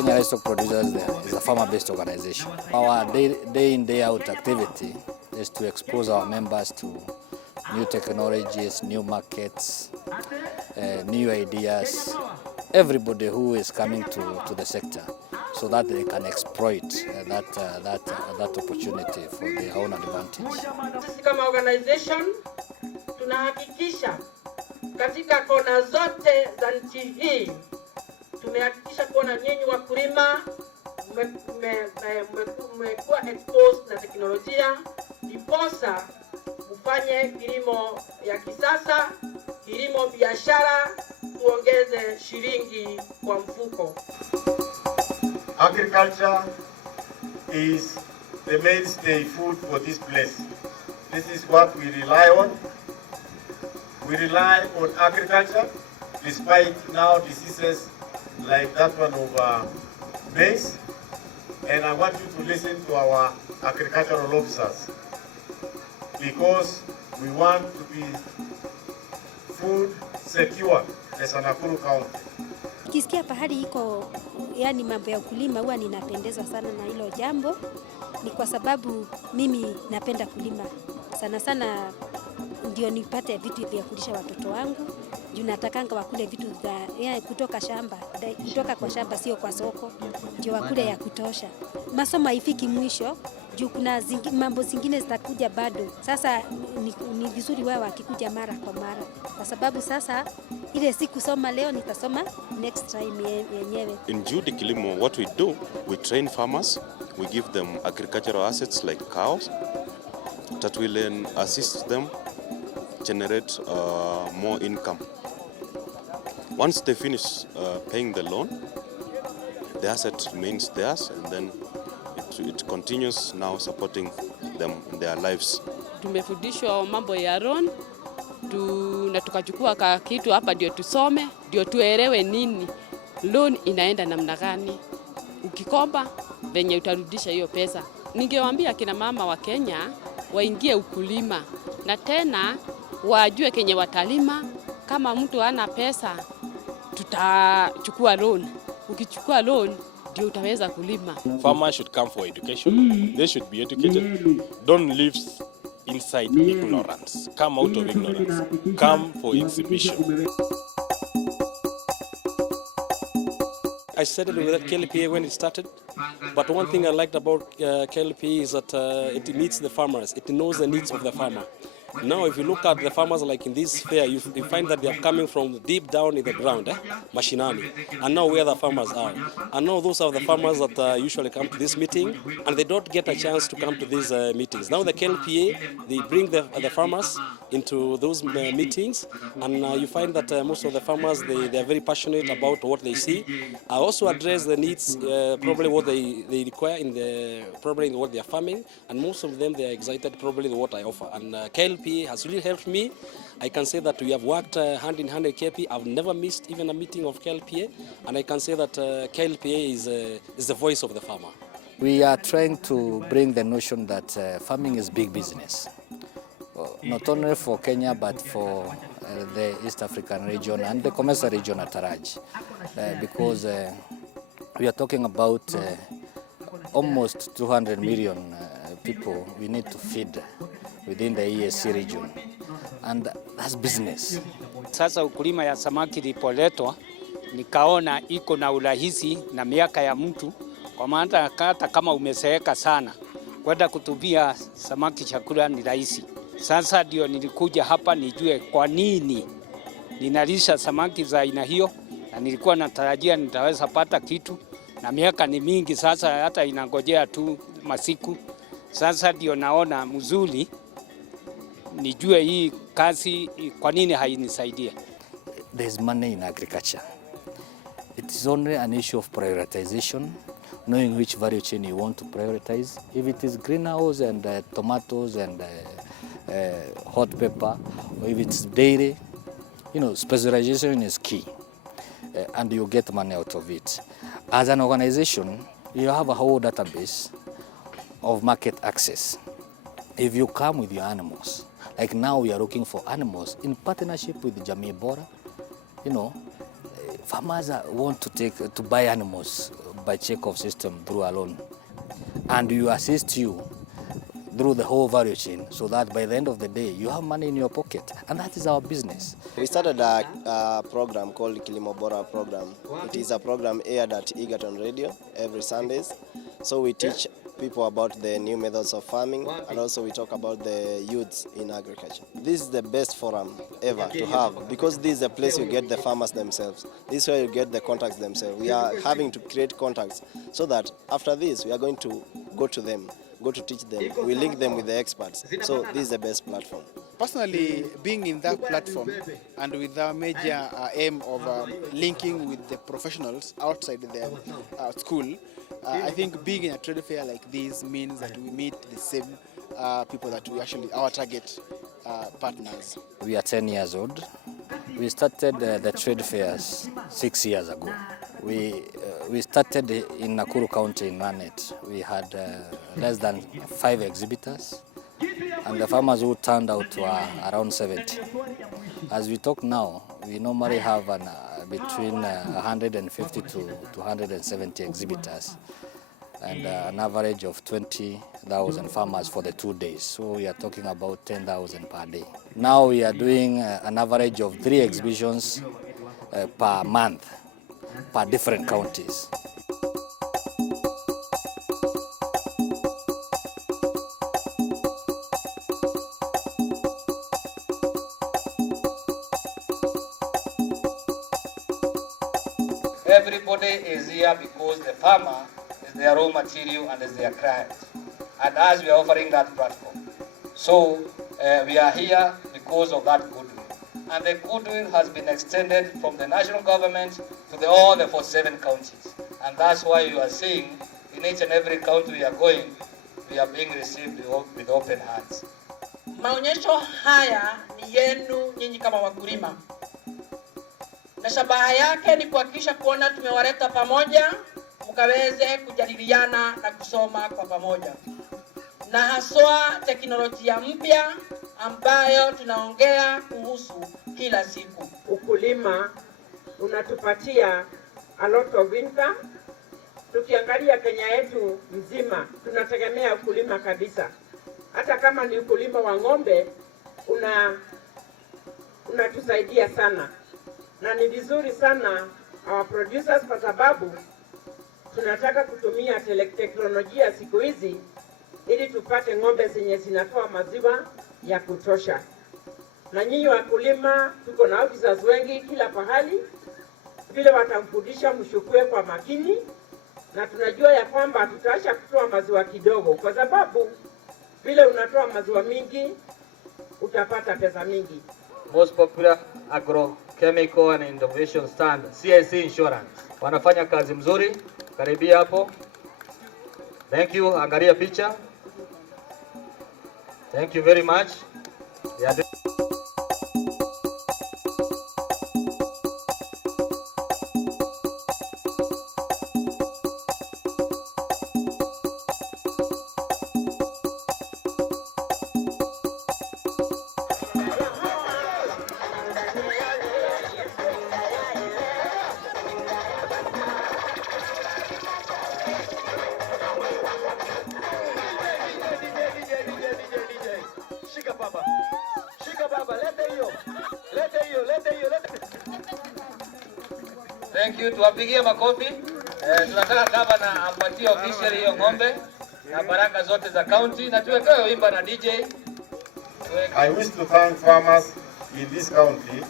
Kenya Livestock Producers is a farmer-based organization. Our day in, day out activity is to expose our members to new technologies, new markets, new ideas, everybody who is coming to the sector, so that they can exploit that opportunity for their own advantage. Sisi kama organization tunahakikisha katika kona zote za nchi hii tumehakikisha kuona nyinyi wakulima mmekuwa exposed na teknolojia, ndiposa ufanye kilimo ya kisasa, kilimo biashara, tuongeze shilingi kwa mfuko. Agriculture is the mainstay food for this place. This is what we rely on. We rely on agriculture, despite now diseases like that one of maize. And I want you to listen to our agricultural officers, because we want to be food secure as a Nakuru County. Kisikia pahali iko yani mambo ya ukulima, huwa ninapendezwa sana na hilo jambo. Ni kwa sababu mimi napenda kulima sana sana, ndio nipate vitu vya kulisha watoto wangu. Juu natakanga wakule vitu kutoka shamba, kutoka kwa shamba, sio kwa soko, ndio wakule ya kutosha. Masomo haifiki mwisho, juu kuna mambo zingine zitakuja bado. Sasa ni vizuri wao wakikuja mara kwa mara, kwa sababu sasa ile siku soma leo nitasoma next time yenyewe. In Juhudi Kilimo, what we do, we train farmers, we give them agricultural assets like cows that will then assist them generate more income. Once they finish paying the loan, the asset remains theirs, and then it continues now supporting them in their lives. Tumefundishwa mambo ya loan na tukachukua kitu hapa ndio tusome, ndio tuelewe nini loan inaenda namna gani, ukikomba venye utarudisha hiyo pesa. Ningewaambia kina mama wa Kenya waingie ukulima, na tena wajue kenye watalima. Kama mtu hana pesa, tutachukua loan. Ukichukua loan ndio utaweza kulima. Farmers should come for education. They should be educated. Don't live inside ignorance. Come out of ignorance. Come for exhibition. I started with KLPA when it started, but one thing I liked about KLPA is that it meets the farmers. It knows the needs of the farmer. Now, if you look at the farmers like in this fair, you find that they are coming from deep down in the ground, mashinani, and now where the farmers are. And now those are the farmers that usually come to this meeting, and they don't get a chance to come to these meetings. Now the KLPA, they bring the farmers into those meetings, and you find that most of the farmers, they are very passionate about what they see. I also address the needs, probably what they require probably in what they are farming, and most of them, they are excited probably with what I offer. And KLPA has really helped me. I can say that we have worked hand in hand with KLPA. I've never missed even a meeting of KLPA, and I can say that KLPA is the voice of the farmer. We are trying to bring the notion that farming is big business, not only for Kenya but for the East African region and the commercial region at large, because we are talking about almost 200 million people we need to feed within the EAC region, and that's business. Sasa ukulima ya samaki ilipoletwa, nikaona iko na urahisi na miaka ya mtu, kwa maana hata kama umezeeka sana, kwenda kutubia samaki chakula ni rahisi. Sasa ndio nilikuja hapa nijue kwa nini ninalisha samaki za aina hiyo, na nilikuwa natarajia nitaweza pata kitu, na miaka ni mingi sasa, hata inangojea tu masiku. Sasa ndio naona mzuri nijue hii kazi kwa nini hainisaidia. There's money in agriculture. It is only an issue of prioritization, knowing which value chain you want to prioritize. If it is greenhouse and tomatoes and hot pepper, or if it's dairy, specialization is key, and you get money out of it. As an organization, you have a whole database of market access. If you come with your animals, like now we are looking for animals in partnership with Jamii Bora, farmers want to buy animals a check-off system through a loan, and we assist you through the whole value chain, so that by the end of the day you have money in your pocket, and that is our business. We started a program called Kilimo Bora program. It is a program aired at Egerton Radio every Sundays. So we teach people about the new methods of farming, and also we talk about the youths in agriculture. This is the best forum ever to have, because this is the place you get the farmers themselves. This is where you get the contacts themselves. We are having to create contacts so that after this we are going to go to them, go to teach them. We link them with the experts. So this is the best platform. Personally, being in that platform and with our major aim of linking with the professionals outside the school, I think being in a trade fair like this means that we meet the same people that we actually, our target partners. We are 10 years old. We started the trade fairs 6 years ago. We started in Nakuru County in Lanet. We had less than 5 exhibitors, and the farmers who turned out were around 70. As we talk now, we normally have between 150 to 270 exhibitors, and an average of 20,000 farmers for the 2 days. So we are talking about 10,000 per day. Now we are doing an average of 3 exhibitions per month, per different counties. Everybody is here because the farmer is their raw material and is their client. And as we are offering that platform, so we are here because of that goodwill. And the goodwill has been extended from the national government to all the 47 counties. And that's why you are seeing in each and every county we are going, we are being received with open hands. Maonyesho haya ni yenu nyinyi kama wakulima, na shabaha yake ni kuhakikisha kuona tumewaleta pamoja mkaweze kujadiliana na kusoma kwa pamoja, na haswa teknolojia mpya ambayo tunaongea kuhusu kila siku. Ukulima unatupatia a lot of income. Tukiangalia Kenya yetu mzima tunategemea ukulima kabisa. Hata kama ni ukulima wa ng'ombe unatusaidia sana, na ni vizuri sana our producers, kwa sababu tunataka kutumia teknolojia siku hizi ili tupate ng'ombe zenye zinatoa maziwa ya kutosha. Na nyinyi wakulima, tuko na officers wengi kila pahali, vile watamfundisha mshukue kwa makini, na tunajua ya kwamba tutaacha kutoa maziwa kidogo, kwa sababu vile unatoa maziwa mingi utapata pesa mingi. Most popular agrochemical and innovation stand, CIC Insurance. Wanafanya kazi mzuri, karibia hapo. Thank you, angalia picha. Thank you very much. Thank you, tuwapigie makofi. Tunataka gavana ampatie official hiyo ng'ombe na baraka zote za county, na tuwekewe wimbo na DJ. I wish to thank farmers in this county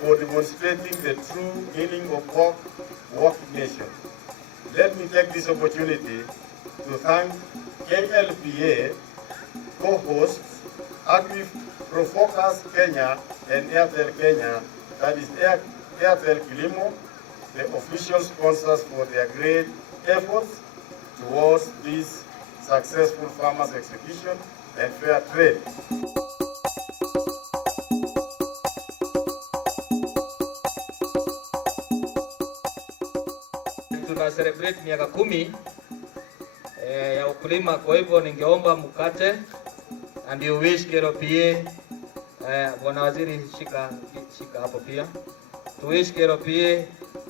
for demonstrating the true meaning of working nation. Let me take this opportunity to thank KLPA co-hosts AgriProFocus Kenya and Airtel Kenya, that is Airtel Kilimo, the official sponsors for their great efforts towards this successful farmers exhibition and fair trade. Tuna celebrate miaka 10 ya ukulima, kwa hivyo ningeomba mkate and you wish KLPA, bwana waziri shika hapo pia. To wish KLPA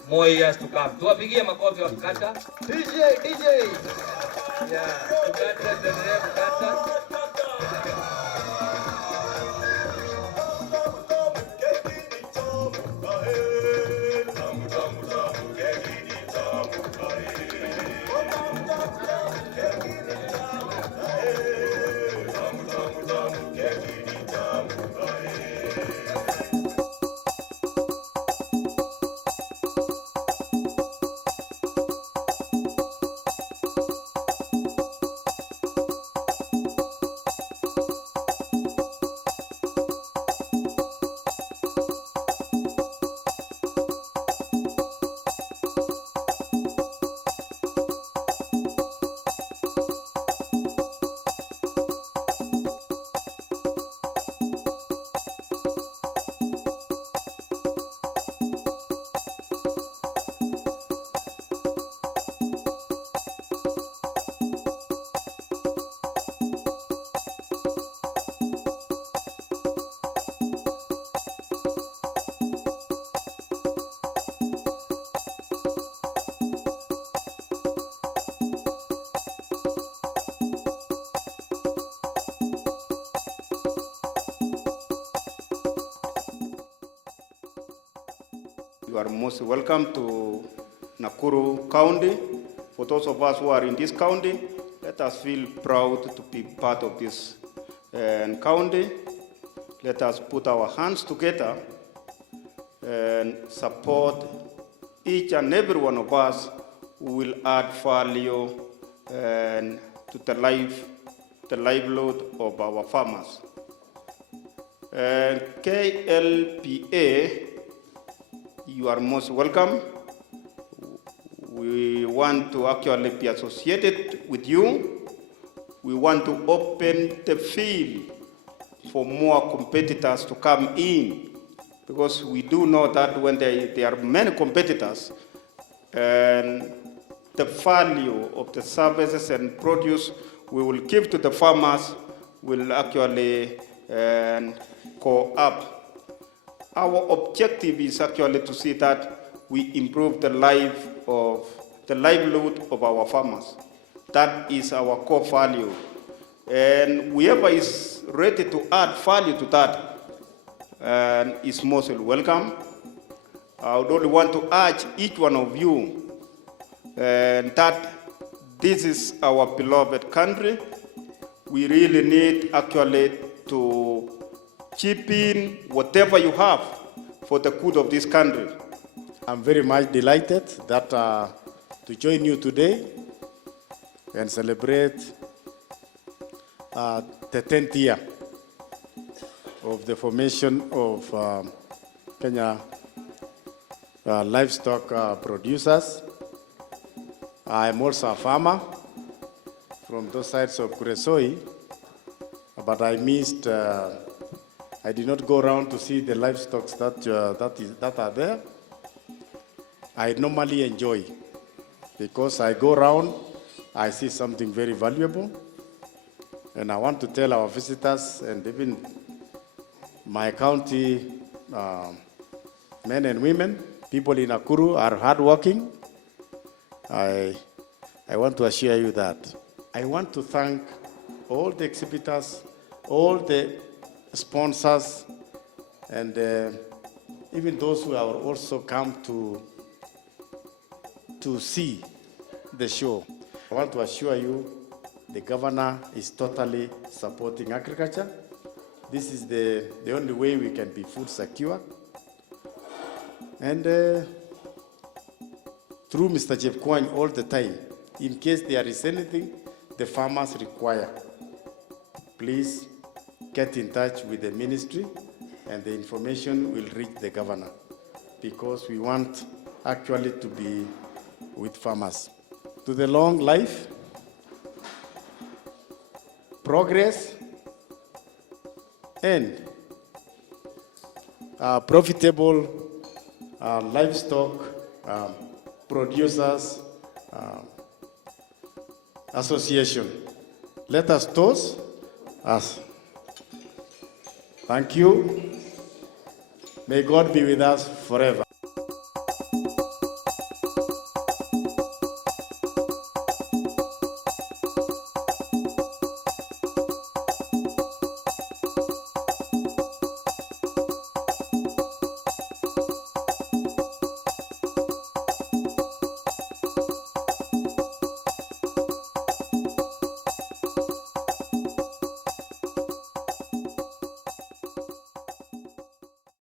more years to come. Tuwapigie makofi wakikata. DJ. Yeah, tukata, tuendelee kukata. You are most welcome to Nakuru County. For those of us who are in this county, let us feel proud to be part of this county. Let us put our hands together and support each and every one of us who will add value to the livelihood of our farmers. KLPA, you are most welcome. We want to actually be associated with you. We want to open the field for more competitors to come in, because we do know that when there are many competitors, and the value of the services and produce we will give to the farmers will actually go up. Our objective is actually to see that we improve the livelihood of our farmers. That is our core value. And whoever is ready to add value to that is most welcome. I would only want to urge each one of you that this is our beloved country. We really need actually to chip in whatever you have for the good of this country. I'm very much delighted that to join you today and celebrate the 10th year of the formation of Kenya livestock producers. I'm also a farmer from those sides of Kuresoi, but I missed. I did not go around to see the livestock that are there. I normally enjoy, because I go around, I see something very valuable, and I want to tell our visitors and even my county men and women, people in Nakuru are hardworking. I want to assure you that. I want to thank all the exhibitors, all the sponsors, and even those who have also come to see the show. I want to assure you the governor is totally supporting agriculture. This is the only way we can be food secure. And through Mr. Jepkwany all the time, in case there is anything the farmers require, please get in touch with the ministry and the information will reach the governor, because we want actually to be with farmers. To the long life, progress, and profitable livestock producers association. Let us toast us. Thank you. May God be with us forever.